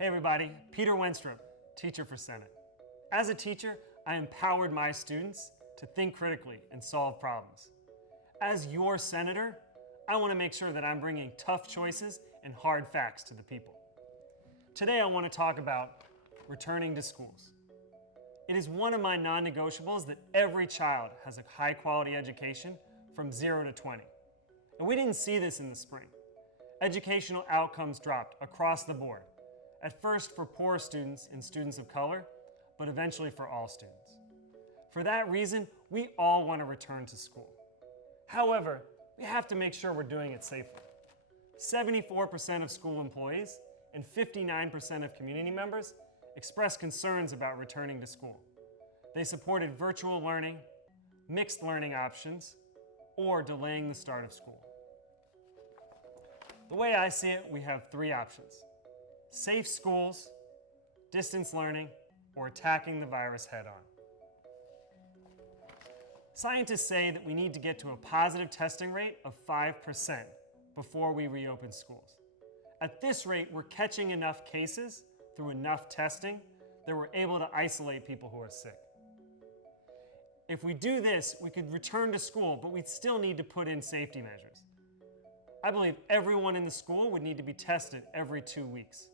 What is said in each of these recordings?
Hey everybody, Peter Wenstrup, teacher for Senate. As a teacher, I empowered my students to think critically and solve problems. As your senator, I want to make sure that I'm bringing tough choices and hard facts to the people. Today I want to talk about returning to schools. It is one of my non-negotiables that every child has a high-quality education from 0 to 20. And we didn't see this in the spring. Educational outcomes dropped across the board. At first for poor students and students of color, but eventually for all students. For that reason, we all want to return to school. However, we have to make sure we're doing it safely. 74% of school employees and 59% of community members expressed concerns about returning to school. They supported virtual learning, mixed learning options, or delaying the start of school. The way I see it, we have three options: safe schools, distance learning, or attacking the virus head-on. Scientists say that we need to get to a positive testing rate of 5% before we reopen schools. At this rate, we're catching enough cases through enough testing that we're able to isolate people who are sick. If we do this, we could return to school, but we'd still need to put in safety measures. I believe everyone in the school would need to be tested every 2 weeks.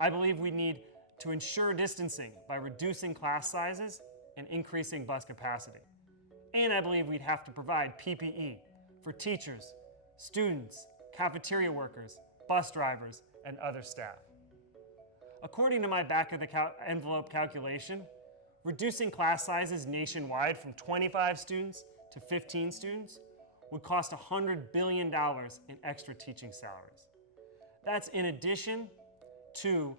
I believe we need to ensure distancing by reducing class sizes and increasing bus capacity. And I believe we'd have to provide PPE for teachers, students, cafeteria workers, bus drivers, and other staff. According to my back-of-the-envelope calculation, reducing class sizes nationwide from 25 students to 15 students would cost $100 billion in extra teaching salaries. That's in addition to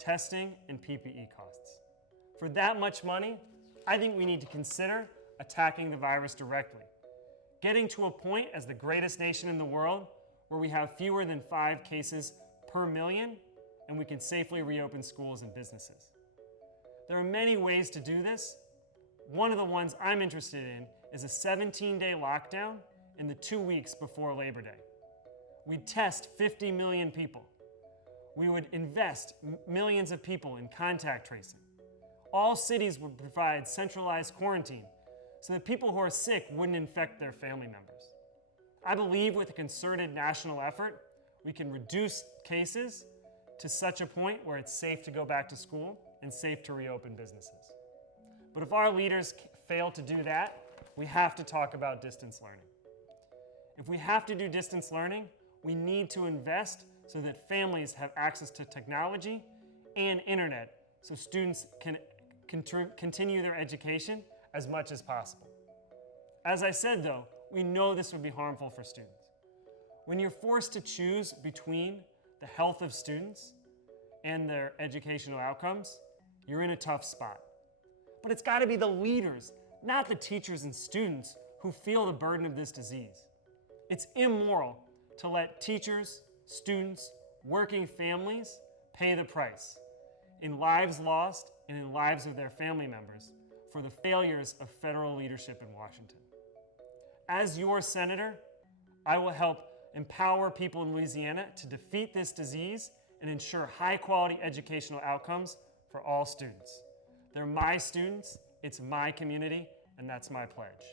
testing and PPE costs. For that much money, I think we need to consider attacking the virus directly, getting to a point as the greatest nation in the world where we have fewer than 5 cases per million and we can safely reopen schools and businesses. There are many ways to do this. One of the ones I'm interested in is a 17-day lockdown in the 2 weeks before Labor Day. We'd test 50 million people. We would invest millions of people in contact tracing. All cities would provide centralized quarantine so that people who are sick wouldn't infect their family members. I believe with a concerted national effort, we can reduce cases to such a point where it's safe to go back to school and safe to reopen businesses. But if our leaders fail to do that, we have to talk about distance learning. If we have to do distance learning, we need to invest so that families have access to technology and internet so students can continue their education as much as possible. As I said though, we know this would be harmful for students. When you're forced to choose between the health of students and their educational outcomes, you're in a tough spot. But it's got to be the leaders, not the teachers and students, who feel the burden of this disease. It's immoral to let teachers, students, working families pay the price in lives lost and in lives of their family members for the failures of federal leadership in Washington. As your senator, I will help empower people in Louisiana to defeat this disease and ensure high-quality educational outcomes for all students. They're my students, it's my community, and that's my pledge.